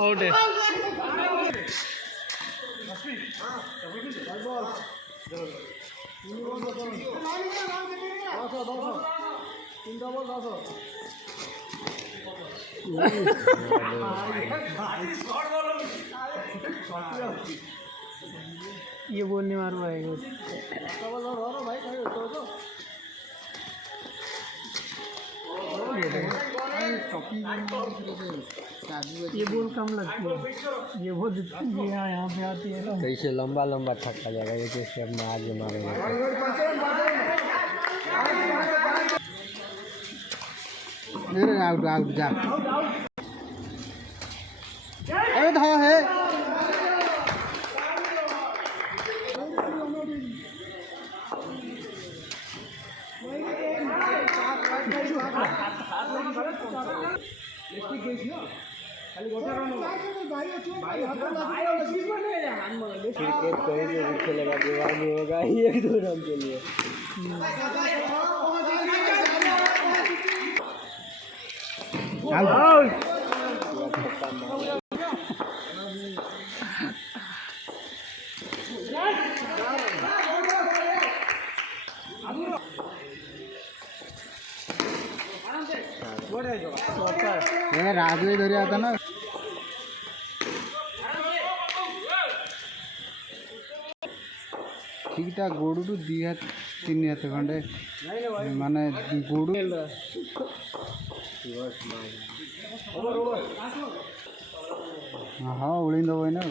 out है ये बोलने मारो आएगा ये बोल कम लगती है ये बोल ये यहाँ पे आती है ना कैसे लंबा लंबा छक्का जाएगा ये कैसे अपना आगे मारेगा आउट आउट जा अरे धा है क्रिकेट कहीं से भी खेलेगा दीवानी होगा एक दो रन के लिए राजू धरी आता ना ठीकटा गोड़ू टू दी हाथ तीन हाथ खंडे माने गोड़ू हाँ उड़ी दब ना